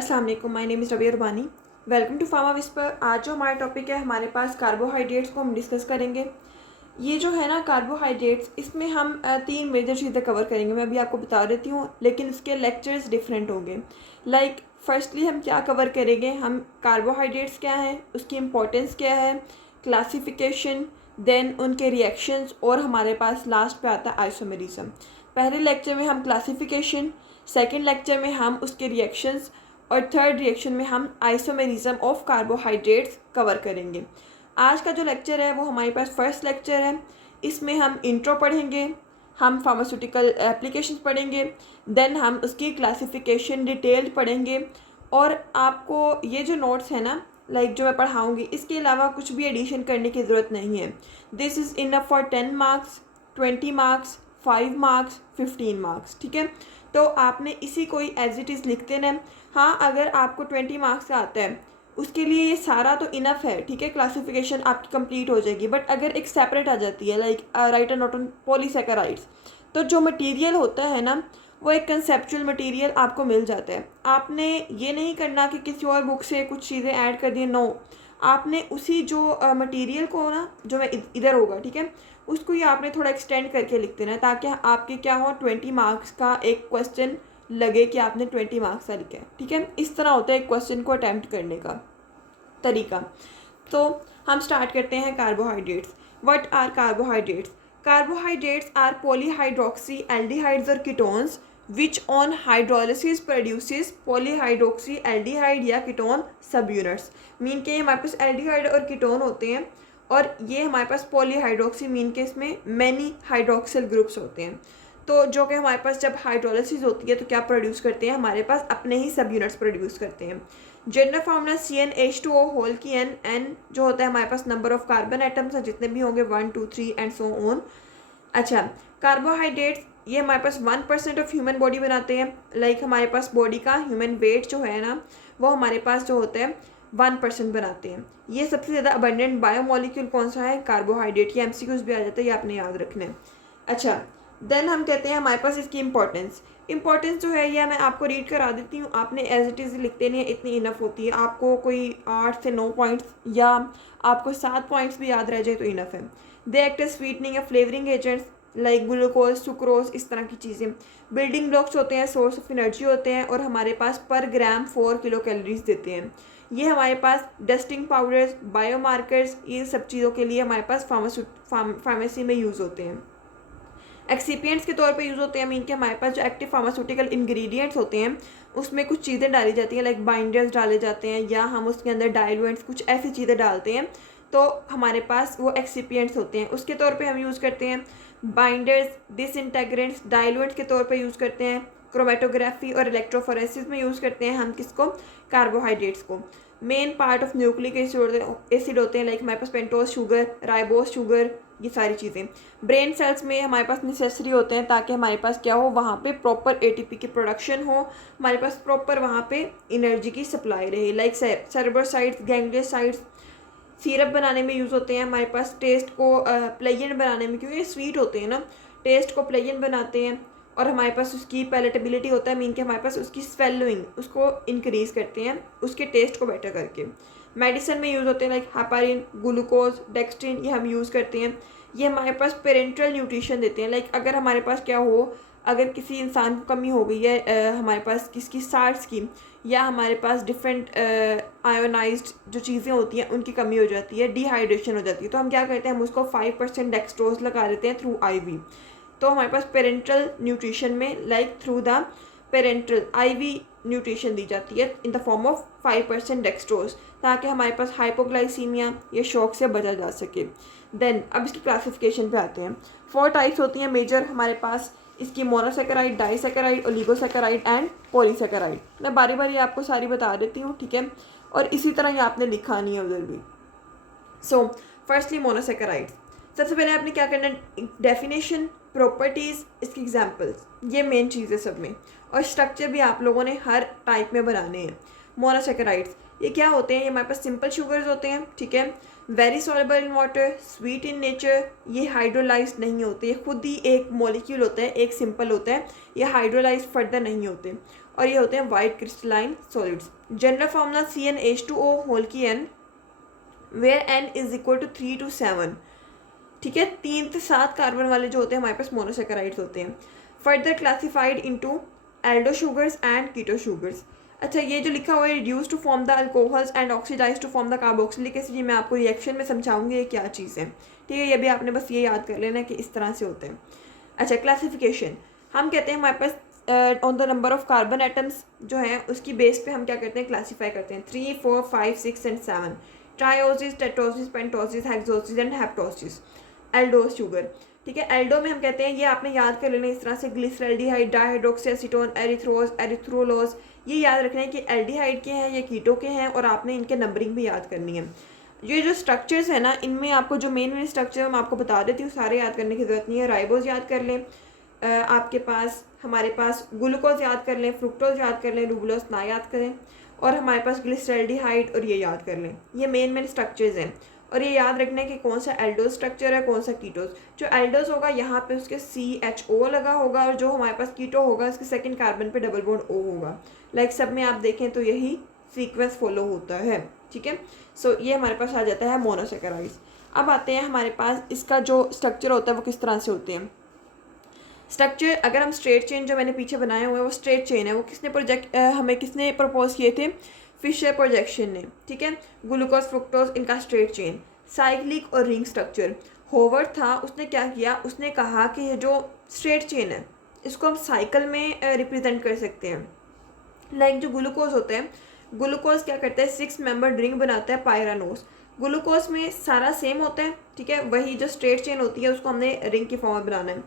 अस्सलाम वालेकुम, my name is Rabia Rubani. Welcome to Pharma Whisper. आज जो हमारा टॉपिक है हमारे पास कार्बोहाइड्रेट्स को हम डिस्कस करेंगे। ये जो है ना कार्बोहाइड्रेट्स, इसमें हम तीन मेजर चीज़ें कवर करेंगे। मैं अभी आपको बता देती हूँ, लेकिन उसके लेक्चर्स डिफरेंट होंगे। लाइक फर्स्टली हम क्या कवर करेंगे, हम कार्बोहाइड्रेट्स क्या हैं, उसकी इम्पोर्टेंस क्या है, क्लासिफिकेशन, देन उनके रिएक्शंस, और हमारे पास लास्ट पे आता है आइसोमेरिज्म। पहले लेक्चर में हम क्लासिफिकेशन, सेकेंड लेक्चर में हम उसके रिएक्शंस, और थर्ड रिएक्शन में हम आइसोमेरिज्म ऑफ कार्बोहाइड्रेट्स कवर करेंगे। आज का जो लेक्चर है वो हमारे पास फर्स्ट लेक्चर है। इसमें हम इंट्रो पढ़ेंगे, हम फार्मास्यूटिकल एप्लीकेशंस पढ़ेंगे, देन हम उसकी क्लासिफिकेशन डिटेल्ड पढ़ेंगे। और आपको ये जो नोट्स है ना, लाइक जो मैं पढ़ाऊँगी, इसके अलावा कुछ भी एडिशन करने की ज़रूरत नहीं है। This is enough for 10 marks, 20 marks, 5 marks, 15 marks. ठीक है, तो आपने इसी को ही एज इट इज़ लिख देना है। हाँ, अगर आपको 20 मार्क्स का आता है उसके लिए ये सारा तो इनफ है। ठीक है, क्लासिफिकेशन आपकी कंप्लीट हो जाएगी। बट अगर एक सेपरेट आ जाती है, like right note on polysaccharides, तो जो मटेरियल होता है ना, वो एक कंसेप्चुअल मटेरियल आपको मिल जाता है। आपने ये नहीं करना कि किसी और बुक से कुछ चीज़ें ऐड कर दी, नो। आपने उसी जो मटेरियल को ना, जो मैं इधर होगा, ठीक है, उसको ही आपने थोड़ा एक्सटेंड करके लिख देना है, ताकि आपके क्या हो, 20 मार्क्स का एक क्वेश्चन लगे कि आपने 20 मार्क्स का लिखा है। ठीक है, इस तरह होता है एक क्वेश्चन को अटैम्प्ट करने का तरीका। तो हम स्टार्ट करते हैं carbohydrates. What are carbohydrates? Carbohydrates are polyhydroxy aldehydes और ketones which on hydrolysis produces polyhydroxy aldehyde या कीटोन सब यूनिट्स। मीन के हमारे पास एल्डिहाइड और कीटोन होते हैं, और ये हमारे पास पॉलीहाइड्रोक्सी मीन के इसमें मैनी हाइड्रोक्सिल ग्रुप्स होते हैं। तो जो कि हमारे पास जब हाइड्रोलिसिस होती है तो क्या प्रोड्यूस करते हैं, हमारे पास अपने ही सब यूनिट्स प्रोड्यूस करते हैं। जनरल फॉर्मूला CnH2O होल की n जो होता है हमारे पास नंबर ऑफ कार्बन एटम्स हैं, जितने भी होंगे 1 2 3 एंड सो ऑन। अच्छा, कार्बोहाइड्रेट्स ये हमारे पास 1% ऑफ ह्यूमन बॉडी बनाते हैं। लाइक हमारे पास बॉडी का ह्यूमन वेट जो है ना, वो हमारे पास जो होता है 1% बनाते हैं। ये सबसे ज़्यादा अबंडेंट बायोमोलिक्यूल कौन सा है? कार्बोहाइड्रेट। ये MCQs भी आ जाता है, ये आपने याद रखना है। अच्छा, देन हम कहते हैं हमारे पास इसकी इंपॉर्टेंस जो है, यह मैं आपको रीड करा देती हूँ। आपने एज इट इज़ लिख देनी है, इतनी इनफ होती है। आपको कोई 8 से 9 पॉइंट्स या आपको 7 पॉइंट्स भी याद रह जाए तो इनफ है। दे एक्ट एज स्वीटनिंग या flavouring agents like glucose, sucrose, इस तरह की चीज़ें। बिल्डिंग ब्लॉक्स होते हैं, सोर्स ऑफ एनर्जी होते हैं, और हमारे पास पर ग्राम 4 किलो कैलोरीज देते हैं। ये हमारे पास डस्टिंग पाउडर्स, बायोमार्कर्स, ये सब चीज़ों के लिए हमारे पास फार्मेसी में यूज़ होते हैं। एक्सिपिएंट्स के तौर पे यूज़ होते हैं। मीन के हमारे पास जो एक्टिव फार्मास्यूटिकल इंग्रेडिएंट्स होते हैं उसमें कुछ चीज़ें डाली जाती हैं, लाइक बाइंडर्स डाले जाते हैं, या हम उसके अंदर डाइल्यूएंट्स, कुछ ऐसी चीज़ें डालते हैं, तो हमारे पास वो एक्सिपिएंट्स होते हैं। उसके तौर पे हम यूज़ करते हैं बाइंडर्स, डिसइंटेग्रेंट्स, डाइल्यूएंट्स के तौर पर यूज़ करते हैं। क्रोमेटोग्राफी और इलेक्ट्रोफोरेसिस में यूज़ करते हैं हम किसको? कार्बोहाइड्रेट्स को। Main part of nucleic acid होते हैं, लाइक हमारे पास पेंटोज शुगर, राइबोस शुगर, ये सारी चीज़ें। ब्रेन सेल्स में हमारे पास नेसेसरी होते हैं, ताकि हमारे पास क्या हो, वहाँ पे प्रॉपर ATP की प्रोडक्शन हो, हमारे पास प्रॉपर वहाँ पे एनर्जी की सप्लाई रहे। लाइक सेरेब्रोसाइट्स, गैंग्लियोसाइट्स सिरप बनाने में यूज़ होते हैं। हमारे पास टेस्ट को प्लेजेंट बनाने में, क्योंकि स्वीट होते हैं ना, टेस्ट को प्लेजेंट बनाते हैं। और हमारे पास उसकी पैलेटेबिलिटी होता है, मीन के हमारे पास उसकी स्वेलोइंग, उसको इंक्रीज़ करते हैं, उसके टेस्ट को बेटर करके। मेडिसिन में यूज़ होते हैं, लाइक हेपारिन, ग्लूकोज, डेक्सट्रिन, ये हम यूज़ करते हैं। ये हमारे पास पेरेंट्रल न्यूट्रिशन देते हैं। लाइक अगर हमारे पास क्या हो, अगर किसी इंसान को कमी हो गई है हमारे पास किसकी, साल्ट्स की, या हमारे पास डिफरेंट आयोनाइज्ड जो चीज़ें होती हैं उनकी कमी हो जाती है, डिहाइड्रेशन हो जाती है, तो हम क्या करते हैं, हम उसको 5% डेक्सट्रोज लगा देते हैं थ्रू IV। तो हमारे पास पेरेंट्रल न्यूट्रिशन में, like through the parenteral IV nutrition दी जाती है in the form of 5% dextrose, ताकि हमारे पास हाइपोग्लाइसीमिया या शॉक से बचा जा सके। देन अब इसकी क्लासिफिकेशन पे आते हैं। 4 टाइप्स होती हैं मेजर हमारे पास इसकी, monosaccharide, disaccharide, oligosaccharide and polysaccharide. मैं बारी बारी आपको सारी बता देती हूँ, ठीक है, और इसी तरह ही आपने लिखा नहीं है उधर भी। So firstly monosaccharides. सबसे पहले आपने क्या करना है, डेफिनेशन, प्रॉपर्टीज़, इसकी एग्जांपल्स, ये मेन चीज़ है सब में, और स्ट्रक्चर भी आप लोगों ने हर टाइप में बनाने हैं। मोनोसेकेराइड्स ये क्या होते हैं? ये हमारे पास सिंपल शुगर्स होते हैं, ठीक है, very soluble in water, sweet in nature, ये हाइड्रोलाइज्ड नहीं होते, ये खुद ही एक मॉलिक्यूल होता है, एक सिंपल होता है, ये हाइड्रोलाइज्ड फर्दर नहीं होते। और ये होते हैं white crystalline solids. General formula CnH2O whole की n where n is equal to 3 to 7, ठीक है। 3 से 7 कार्बन वाले जो होते हैं हमारे पास मोनोसेकेराइड्स होते हैं। Further classified into aldo sugars and keto sugars. अच्छा, ये जो लिखा हुआ है reduce to form the alcohols and oxidise to form the carboxylic acid, ये मैं आपको रिएक्शन में समझाऊंगी ये क्या चीज़ है, ठीक है। ये भी आपने बस ये याद कर लेना कि इस तरह से होते हैं। अच्छा, क्लासिफिकेशन हम कहते हैं हमारे pass on the number of carbon atoms जो हैं उसकी बेस पे हम क्या करते हैं, क्लासीफाई करते हैं 3, 4, 5, 6 and 7। Trioses, tetroses, pentoses, hexoses and heptoses. Aldose sugar, ठीक है। एल्डो में हम कहते हैं, ये आपने याद कर लेना इस तरह से, ग्लिसरल्डिहाइड, डाइहाइड्रोक्सी एसीटोन, एरिथ्रोज, एरिथ्रोलोज, ये याद रखना है कि एल्डिहाइड के हैं या कीटो के हैं, और आपने इनके नंबरिंग भी याद करनी है। ये जो स्ट्रक्चर्स है ना, इनमें आपको जो मेन स्ट्रक्चर मैं आपको बता देती हूँ, सारे याद करने की ज़रूरत नहीं है। राइबोज याद कर लें, आपके पास हमारे पास ग्लूकोज याद कर लें, फ्रुक्टोज याद कर लें, रूबुलोज ना याद करें, और हमारे पास ग्लिसरल्डिहाइड और ये याद कर लें। ये मेन स्ट्रक्चर्स हैं, और ये याद रखना है कि कौन सा एल्डोज स्ट्रक्चर है, कौन सा कीटोज। जो एल्डोज होगा यहाँ पे उसके CHO लगा होगा, और जो हमारे पास कीटो होगा उसके सेकंड कार्बन पे डबल बॉन्ड O होगा। लाइक सब में आप देखें तो यही सीक्वेंस फॉलो होता है, ठीक है। सो ये हमारे पास आ जाता है मोनोसेकेराइड्स। अब आते हैं हमारे पास इसका जो स्ट्रक्चर होता है वो किस तरह से होते हैं। स्ट्रक्चर अगर हम स्ट्रेट चेन जो मैंने पीछे बनाए हुए हैं वो स्ट्रेट चेन है, वो हमें किसने प्रपोज किए थे, फिशर प्रोजेक्शन ने, ठीक है। ग्लूकोज, फ्रुक्टोज, इनका स्ट्रेट चेन। साइक्लिक और रिंग स्ट्रक्चर, होवर्ड था, उसने क्या किया, उसने कहा कि ये जो स्ट्रेट चेन है इसको हम साइकिल में रिप्रेजेंट कर सकते हैं। लाइक जो ग्लूकोज होते हैं, ग्लूकोज क्या करता है, 6 मेंबर रिंग बनाता है पायरानोस। ग्लूकोज में सारा सेम होता है, ठीक है। वही जो स्ट्रेट चेन होती है उसको हमने रिंग की फॉर्म में बनाना है।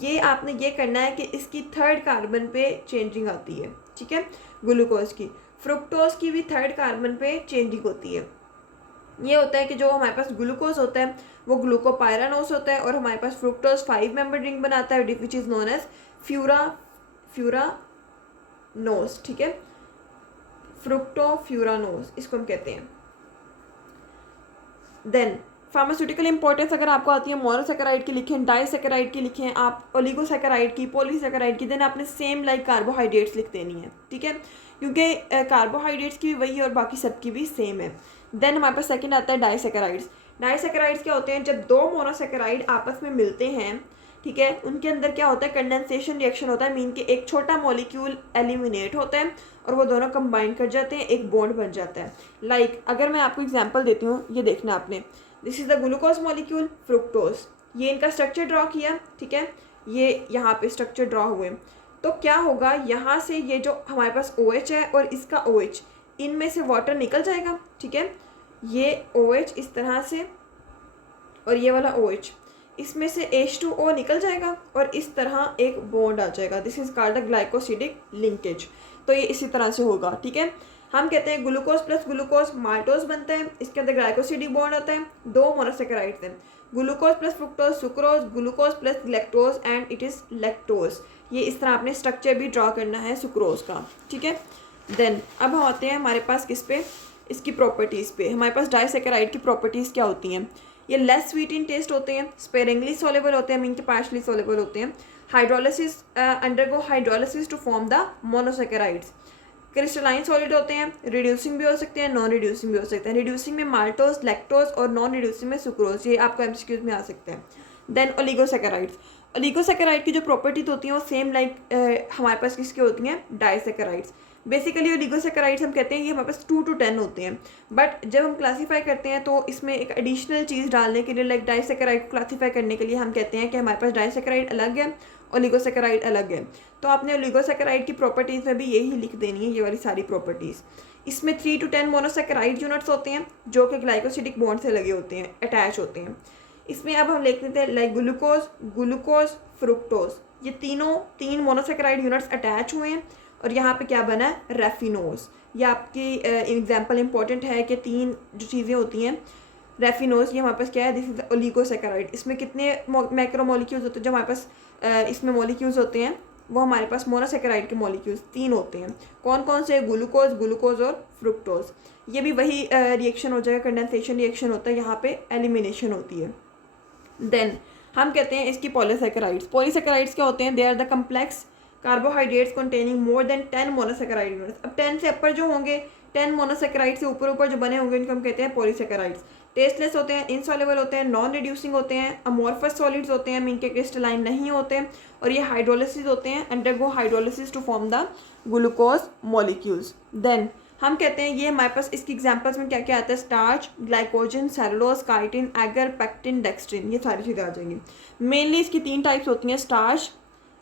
ये आपने ये करना है कि इसकी 3rd कार्बन पे चेंजिंग आती है, ठीक है, ग्लूकोज की। फ्रुक्टोज की भी 3rd कार्बन पे चेंजिंग होती है। ये होता है कि जो हमारे पास ग्लूकोज होता है वो ग्लूकोपायरानोस होता है, और हमारे पास फ्रुक्टोज 5 मेंबर रिंग बनाता है विच इज़ नोन एज फ्यूरानोस, ठीक है, फ्रुक्टोफ्यूरानोस इसको हम कहते हैं। देन फार्मास्यूटिकल इंपॉर्टेंस अगर आपको आती है, मोनोसेकेराइड की लिखें, डाइसेकेराइड की लिखें, आप ओलिगोसेकेराइड की, पॉलीसेकेराइड की, देन आपने सेम लाइक कार्बोहाइड्रेट्स लिख देनी है, ठीक है, क्योंकि कार्बोहाइड्रेट्स की भी वही है और बाकी सबकी भी सेम है। देन हमारे पास सेकंड आता है डाइसेकेराइड्स। डाइसेकेराइड्स क्या होते हैं, जब 2 मोनोसेकेराइड आपस में मिलते हैं, ठीक है, उनके अंदर क्या होता है, कंडेंसेशन रिएक्शन होता है, मीन के एक छोटा मॉलिक्यूल एलिमिनेट होता है और वो दोनों कंबाइन कर जाते हैं, एक बॉन्ड बन जाता है। लाइक अगर मैं आपको एग्जांपल देती हूँ, ये देखना आपने, this is the glucose molecule, fructose, ये इनका स्ट्रक्चर ड्रॉ किया, ठीक है, ये यहाँ पे स्ट्रक्चर ड्रॉ हुए, तो क्या होगा, यहाँ से ये जो हमारे पास OH है और इसका OH, इनमें से वाटर निकल जाएगा, ठीक है, ये OH इस तरह से और ये वाला OH, इसमें से H2O निकल जाएगा और इस तरह एक बॉन्ड आ जाएगा, this is called the glycosidic linkage. तो ये इसी तरह से होगा, ठीक है। हम कहते हैं ग्लूकोज प्लस ग्लूकोज माल्टोज बनता है, इसके अंदर ग्लाइकोसिडिक बॉन्ड होता है, 2 मोनोसेकेराइड्स हैं, glucose plus fructose sucrose, glucose plus lactose and it is lactose. ये इस तरह आपने स्ट्रक्चर भी ड्रॉ करना है सुक्रोज का, ठीक है। देन अब हम आते हैं हमारे पास किस पे, इसकी प्रॉपर्टीज़ पे। हमारे पास डाइसेकेराइड की प्रॉपर्टीज़ क्या होती हैं, ये लेस स्वीट इन टेस्ट होते हैं, स्पेरिंगली सोलेबल होते हैं, मीन के पार्शली सोलेबल होते हैं, hydrolysis undergo hydrolysis to form the monosaccharides, crystalline solid होते हैं, रिड्यूसिंग भी हो सकते हैं, नॉन रिड्यूसिंग भी हो सकते हैं। रिड्यूसिंग में माल्टोज, लैक्टोज और नॉन रिड्यूसिंग में सुक्रोज, ये आपको MCQs में आ सकते हैं। देन ओलिगोसेकेराइड्स, ओलिगोसेकेराइड की जो प्रॉपर्टीज होती हैं वो सेम लाइक हमारे पास किसकी होती हैं, डाइसेकेराइड्स। बेसिकली ओलिगोसेकेराइड्स हम कहते हैं ये हमारे पास 2 to 10 होते हैं, बट जब हम क्लासीफाई करते हैं तो इसमें एक एडिशनल चीज़ डालने के लिए, लाइक डाइसेकेराइड को क्लासीफाई करने के लिए हम कहते हैं कि हमारे पास डाइसेकेराइड अलग है, ओलिगोसेकेराइड अलग है। तो आपने ओलिगोसेकेराइड की प्रॉपर्टीज़ में भी यही लिख देनी है, ये वाली सारी प्रॉपर्टीज़। इसमें 3 to 10 मोनोसेकेराइड यूनिट्स होते हैं जो कि ग्लाइकोसिडिक बॉन्ड से लगे होते हैं, अटैच होते हैं। इसमें अब हम लिख देते हैं लाइक ग्लूकोज, ग्लूकोज, फ्रुक्टोज, ये 3 मोनोसेकेराइड यूनिट्स अटैच हुए हैं और यहाँ पे क्या बना है, रेफिनोज। ये आपकी एग्जाम्पल इंपॉर्टेंट है कि 3 जो चीज़ें होती हैं, रेफिनोज, ये हमारे पास क्या है, दिस इज ओलिगोसेकेराइड। इसमें कितने मैक्रोमोलिक्यूल्स होते हैं, जो हमारे पास इसमें मॉलिक्यूल्स होते हैं वो हमारे पास मोनोसेकेराइड के मॉलिक्यूल्स 3 होते हैं। कौन कौन से, ग्लूकोज, ग्लूकोज और फ्रुक्टोज। ये भी वही रिएक्शन हो जाएगा, कंडेंसेशन रिएक्शन होता है, यहाँ पे एलिमिनेशन होती है। देन हम कहते हैं इसकी पॉलीसेकेराइड्स। पॉलीसेकेराइड्स क्या होते हैं, they are the complex carbohydrates containing more than 10 monosaccharide units. अब 10 से ऊपर जो होंगे, 10 मोनोसेकेराइड से ऊपर जो बने होंगे उनको हम कहते हैं पॉलीसेकेराइड्स। टेस्टलेस होते हैं, इनसॉल्युबल होते हैं, नॉन रिड्यूसिंग होते हैं, अमोर्फस सॉलिड्स होते हैं, मीन के क्रिस्टलाइन नहीं होते, और ये हाइड्रोलिसिस होते हैं, undergo hydrolysis to form the glucose molecules. Then हम कहते हैं ये हमारे पास इसकी एग्जांपल्स में क्या क्या आता है, starch, glycogen, cellulose, chitin, agar, pectin, dextrin, ये सारी चीज़ें आ जाएंगी। मेनली इसकी 3 टाइप्स होती हैं, स्टार्च,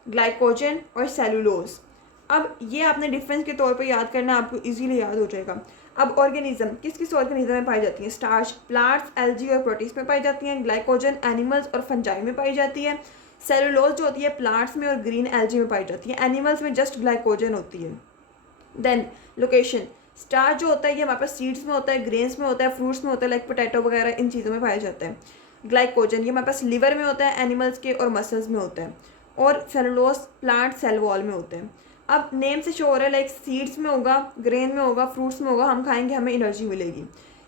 ग्लाइकोजन और सेलुलोज। अब ये आपने डिफरेंस के तौर पे याद करना, आपको इजीली याद हो जाएगा। अब ऑर्गेनिज्म, किस किस ऑर्गेनिज्म में पाई जाती है, स्टार्च प्लांट्स, एल्गी और प्रोटीज में पाई जाती हैं, ग्लाइकोजन एनिमल्स और फंजाई में पाई जाती है, सेलुलोज जो होती है प्लांट्स में और ग्रीन एल्गी में पाई जाती है, एनिमल्स में जस्ट ग्लाइकोजन होती है। देन लोकेशन, स्टार्च जो होता है ये हमारे पास सीड्स में होता है, ग्रेन्स में होता है, फ्रूट्स में होता है, लाइक पोटैटो वगैरह इन चीज़ों में पाया जाता है। ग्लाइकोजन ये हमारे पास लिवर में होता है, एनिमल्स के और मसल्स में होता है, और सेलुलोज प्लांट सेल वॉल में होते हैं। अब नेम से शो हो रहा है, लाइक सीड्स में होगा, ग्रेन में होगा, फ्रूट्स में होगा, हम खाएंगे हमें एनर्जी मिलेगी।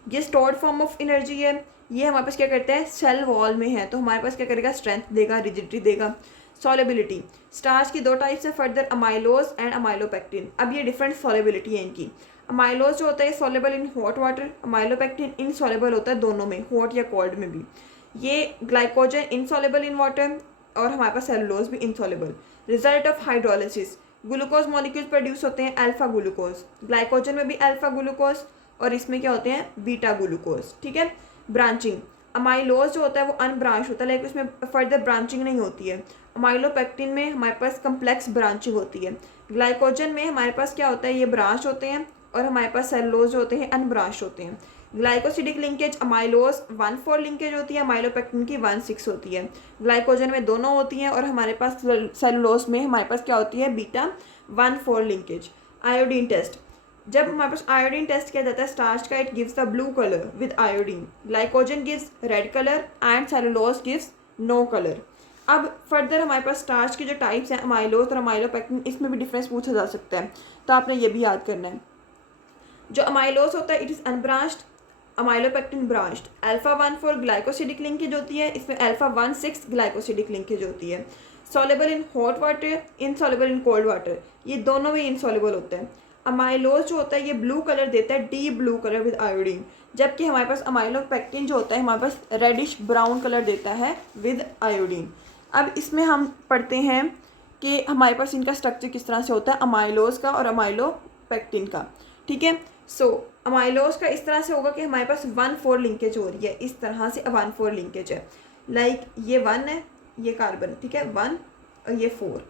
ये स्टोर्ड फॉर्म ऑफ एनर्जी है, ये हमारे पास क्या करता है, सेल वॉल में है, तो हमारे पास क्या करेगा, स्ट्रेंथ देगा, रिजिडिटी देगा। सॉलेबिलिटी, स्टार्च की 2 टाइप्स है फर्दर, अमाइलोज एंड अमाइलोपेक्टिन। अब ये डिफरेंट सॉलेबिलिटी है इनकी। अमाइलोज जो होता है soluble in hot water, amylopectin insoluble होता है दोनों में, हॉट या कोल्ड में भी। ये ग्लाइकोजन इनसॉलेबल इन वाटर और हमारे पास सेलुलोज भी insoluble. Result of hydrolysis, glucose molecules produce होते हैं अल्फा ग्लूकोज, ग्लाइकोजन में भी अल्फा ग्लूकोज और इसमें क्या होते हैं, बीटा ग्लूकोज। ठीक है। ब्रांचिंग, अमाइलोज जो होता है वो अनब्रांच होता है, लाइक उसमें फर्दर ब्रांचिंग नहीं होती है। अमाइलोपेक्टिन में हमारे पास कम्प्लेक्स ब्रांचिंग होती है। ग्लाइकोजन में हमारे पास क्या होता है, ये ब्रांच होते हैं, और हमारे पास सेलुलोज होते हैं अनब्रांच होते हैं। ग्लाइकोसिडिक लिंकेज, अमाइलोज 1,4 लिंकेज होती है, अमाइलोपेक्टिन की 1,6 होती है। ग्लाइकोजन में दोनों होती हैं, और हमारे पास सेलुलोज में हमारे पास क्या होती है, बीटा 1,4 लिंकेज। आयोडीन टेस्ट, जब हमारे पास आयोडीन टेस्ट किया जाता है स्टार्च का, it gives the blue colour with iodine, glycogen gives red colour and cellulose gives no colour. अब फर्दर हमारे पास स्टार्च की जो टाइप्स हैं, अमाइलोज और अमाइलोपेक्टिन, इसमें भी डिफरेंस पूछा जा सकता है, तो आपने ये भी याद करना है। जो अमाइलोज होता है it is unbranched, amylopectin branched. Alpha 1,4 glycosidic linkage होती है, इसमें अल्फा 1,6 ग्लाइकोसिडिक लिंकेज होती है। Soluble in hot water, insoluble in cold water, ये दोनों में इनसॉलेबल होते हैं। अमाइलोज जो होता है ये ब्लू कलर देता है, deep blue colour with iodine, जबकि हमारे पास अमाइलोपेक्टिन जो होता है हमारे पास रेडिश ब्राउन कलर देता है विद आयोडीन। अब इसमें हम पढ़ते हैं कि हमारे पास इनका स्ट्रक्चर किस तरह से होता है, अमाइलोज का और अमाइलोपेक्टिन का। ठीक है। सो अमाइलोज का इस तरह से होगा कि हमारे पास 1,4 लिंकेज हो रही है, इस तरह से 1,4 लिंकेज है, लाइक ये 1 है, ये कार्बन, ठीक है, 1 और ये 4,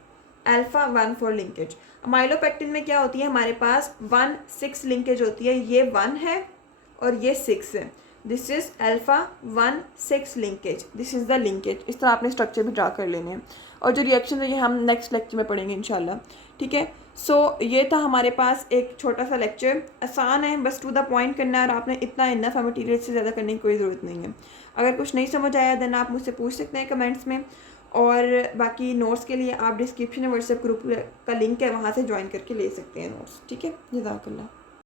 अल्फा 1,4 लिंकेज। अमाइलोपेक्टिन में क्या होती है, हमारे पास 1,6 लिंकेज होती है, ये 1 है और ये 6 है, this is alpha 1,6 linkage, this is the linkage. इस तरह आपने स्ट्रक्चर भी ड्रा कर लेने हैं, और जो रिएक्शन है ये हम नेक्स्ट लेक्चर में पढ़ेंगे इंशाल्लाह। ठीक है। सो ये था हमारे पास एक छोटा सा लेक्चर, आसान है, बस टू द पॉइंट करना है, और आपने इतना इनफ है, मटीरियल से ज़्यादा करने की कोई ज़रूरत नहीं है। अगर कुछ नहीं समझ आया देन आप मुझसे पूछ सकते हैं कमेंट्स में, और बाकी नोट्स के लिए आप डिस्क्रिप्शन में व्हाट्सएप ग्रुप का लिंक है, वहाँ से ज्वाइन करके ले सकते हैं नोट्स। ठीक है। जज़ाकल्लाह।